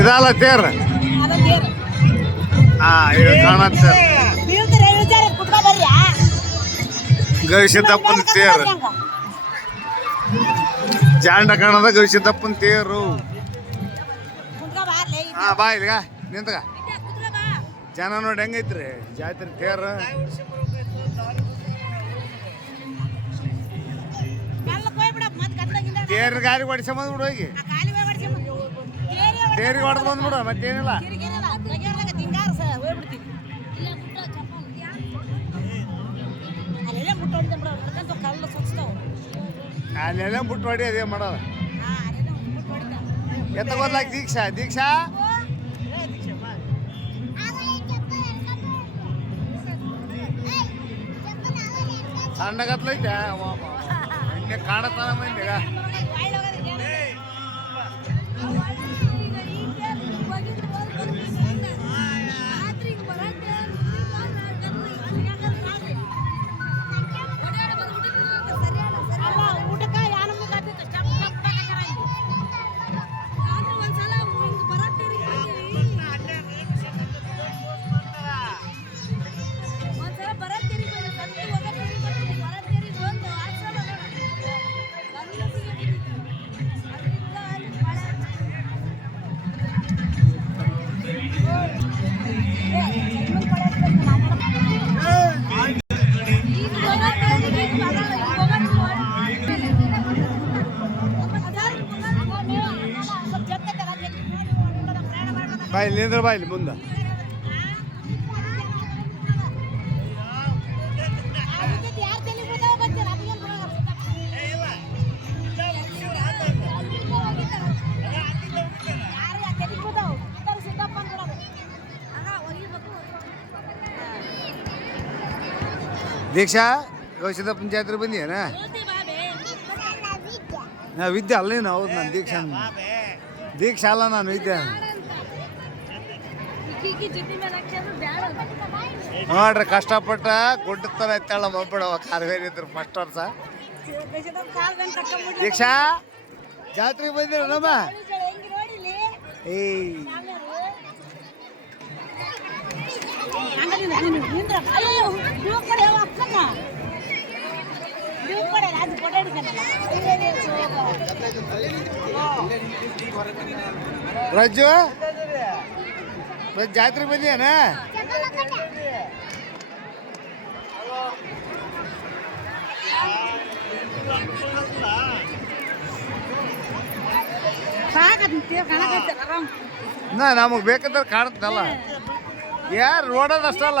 ಇದಲ್ಲ ತೇರ್ ಹಾ ಇದು ಕಾಣತ್ತ. ಗವಿಸಿದ್ದಪ್ಪನ ತೇರ್. ಜಾಂಡ ಕಾಣದ ಗವಿಸಿದ್ದಪ್ಪನ ತೇರು. ಹಾ, ಬಾ ಇಲ್ಲಿಗ, ನಿಂತಗ. ಜನ ನೋಡಿ ಹೆಂಗೈತ್ರಿ? ಜಾತ್ರೆ ತೇರು. ತೇರ್ ಗಾಡಿ ಹೊಡಿಸ ಬಂದ್ಬಿಡು ಹೋಗಿ. ತೇರಿಗೆ ಹೊಡೆದು ಬಂದ್ಬಿಡು ಮತ್ತೇನಿಲ್ಲ. ಅಲ್ಲೆಲ್ಲ ಬಿಟ್ಟು ಹೊಡಿ ಅದೇ ಮಾಡೋದು. ಎತ್ತ ಗೊತ್ತಾಗ ದೀಕ್ಷಾ? ದೀಕ್ಷಾ? ಸಣ್ಣಗತ್ಲೈತೆ ಹಿಂಗೆ ಕಾಣತ್ತಾನ ಮಂದಿಗ ಬಾಯ್ಲಿ ನಿಂದ್ರ ಬಾಯ್ಲಿ ಮುಂದೆ ದೀಕ್ಷಾ ಗೌಶದ ಪಂಚಾಯತ್ರ ಬಂದಿಯೇನ? ನಾ ವಿದ್ಯೆ ಅಲ್ಲ ನೀನು, ಹೌದು ನಾನು ದೀಕ್ಷಾ. ದೀಕ್ಷಾ ಅಲ್ಲ ನಾನು ವಿದ್ಯೆ. ನೋಡ್ರಿ ಕಷ್ಟಪಟ್ಟ ಗುಡ್ಡತರ ಎತ್ತಾಳ ಮಬ್ಬಡವ ಕಾರ್ವೇರಿ ಇದ್ರ ಫಸ್ಟ್ ವರ್ಷ. ದೀಕ್ಷಾ ಜಾತ್ರೆ ಬಂದಿರ ನಮ್ಮ? ಏಯ್. ರಜ್ಜು? ಜಾತ್ರೆ ಬಂದಿಯೇನ? ನಾ ನಮಗೆ ಬೇಕಂದ್ರೆ ಕಾಣುತ್ತಲ್ಲ ಯಾರು ರೋಡದಷ್ಟಲ್ಲ?